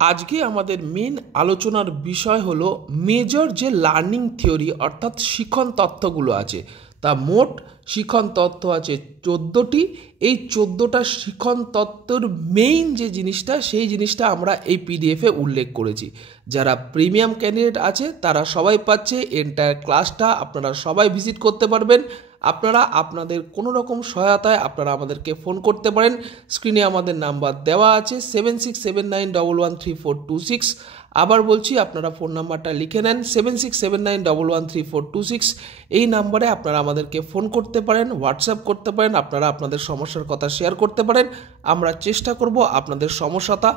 আজকে আমাদের মেন আলোচনার বিষয় হলো মেজর যে লার্নিং থিওরি অর্থাৎ শিখন তত্ত্বগুলো আছে, তা মোট শিখন তত্ত্ব আছে 14টি। এই 14টা শিখন তত্ত্বর মেইন যে জিনিসটা, সেই জিনিসটা আমরা এই পিডিএফে উল্লেখ করেছি। যারা প্রিমিয়াম ক্যান্ডিডেট আছে তারা সবাই পাচ্ছে এন্টায়ার ক্লাসটা, আপনারা সবাই ভিজিট করতে পারবেন। আপনারা আপনাদের কোনো রকম সহায়তায় আপনারা আমাদেরকে ফোন করতে পারেন। স্ক্রিনে আমাদের নাম্বার দেওয়া আছে 7679113426। আবার বলছি, আপনারা ফোন নাম্বারটা লিখে নেন 7679113426। এই নাম্বারে আপনারা আমাদেরকে ফোন করতে পারেন, হোয়াটসঅ্যাপ করতে পারেন, আপনারা আপনাদের সমস্যার কথা শেয়ার করতে পারেন। আমরা চেষ্টা করব আপনাদের সমস্যাটা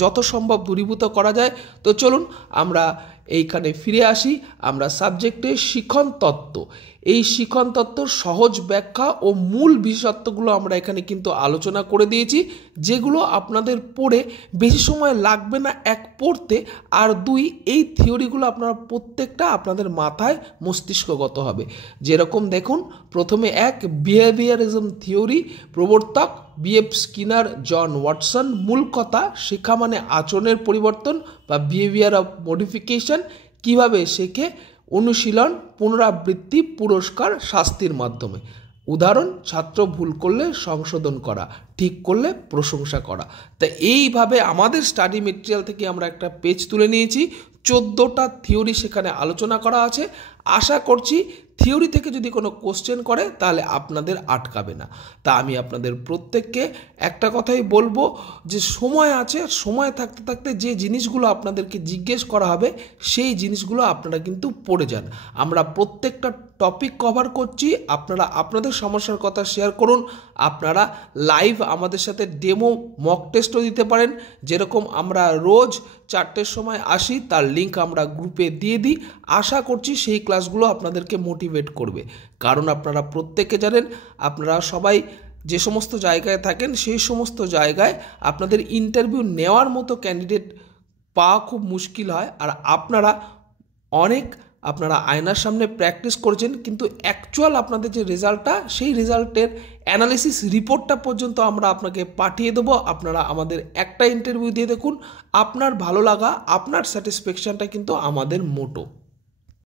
যত সম্ভব দূরীভূত করা যায়। তো চলুন আমরা এইখানে ফিরে আসি। আমরা সাবজেক্টে শিখন তত্ত্ব, এই শিখন তত্ত্বর সহজ ব্যাখ্যা ও মূল বিশেষত্বগুলো আমরা এখানে কিন্তু আলোচনা করে দিয়েছি, যেগুলো আপনাদের পড়ে বেশি সময় লাগবে না, এক পড়তে, আর দুই এই থিওরিগুলো আপনারা প্রত্যেকটা আপনাদের মাথায় মস্তিষ্কগত হবে। যেরকম দেখুন, প্রথমে এক বিহেভিয়ারিজম থিওরি, প্রবর্তক বিএফ স্কিনার, জন ওয়াটসন। মূল কথা, শেখা মানে আচরণের পরিবর্তন বা বিহেভিয়ার অফ মডিফিকেশন। কিভাবে শেখে? অনুশীলন, পুনরাবৃত্তি, পুরস্কার, শাস্তির মাধ্যমে। উদাহরণ, ছাত্র ভুল করলে সংশোধন করা, ঠিক করলে প্রশংসা করা। তা এইভাবে আমাদের স্টাডি মেটেরিয়াল থেকে আমরা একটা পেজ তুলে নিয়েছি, 14টা থিওরি সেখানে আলোচনা করা আছে। আশা করছি থিওরি থেকে যদি কোনো কোশ্চেন করে তাহলে আপনাদের আটকাবে না। তা আমি আপনাদের প্রত্যেককে একটা কথাই বলবো যে সময় আছে, সময় থাকতে থাকতে যে জিনিসগুলো আপনাদেরকে জিজ্ঞেস করা হবে সেই জিনিসগুলো আপনারা কিন্তু পড়ে যান। আমরা প্রত্যেকটা টপিক কভার করছি, আপনারা আপনাদের সমস্যার কথা শেয়ার করুন। আপনারা লাইভ আমাদের সাথে ডেমো মক টেস্টও দিতে পারেন। যেরকম আমরা রোজ 4টের সময় আসি, তার লিঙ্ক আমরা গ্রুপে দিয়ে দিই। আশা করছি সেই ক্লাসগুলো আপনাদেরকে মোটিভেট করবে, কারণ আপনারা প্রত্যেকে জানেন আপনারা সবাই যে সমস্ত জায়গায় থাকেন সেই সমস্ত জায়গায় আপনাদের ইন্টারভিউ নেওয়ার মতো ক্যান্ডিডেট পাওয়া খুব মুশকিল হয়। আর আপনারা আয়নার সামনে প্র্যাকটিস করছেন, কিন্তু অ্যাকচুয়াল আপনাদের যে রেজাল্টটা, সেই রেজাল্টের অ্যানালিসিস রিপোর্টটা পর্যন্ত আমরা আপনাকে পাঠিয়ে দেবো। আপনারা আমাদের একটা ইন্টারভিউ দিয়ে দেখুন, আপনার ভালো লাগা, আপনার স্যাটিসফ্যাকশনটা কিন্তু আমাদের মোটো।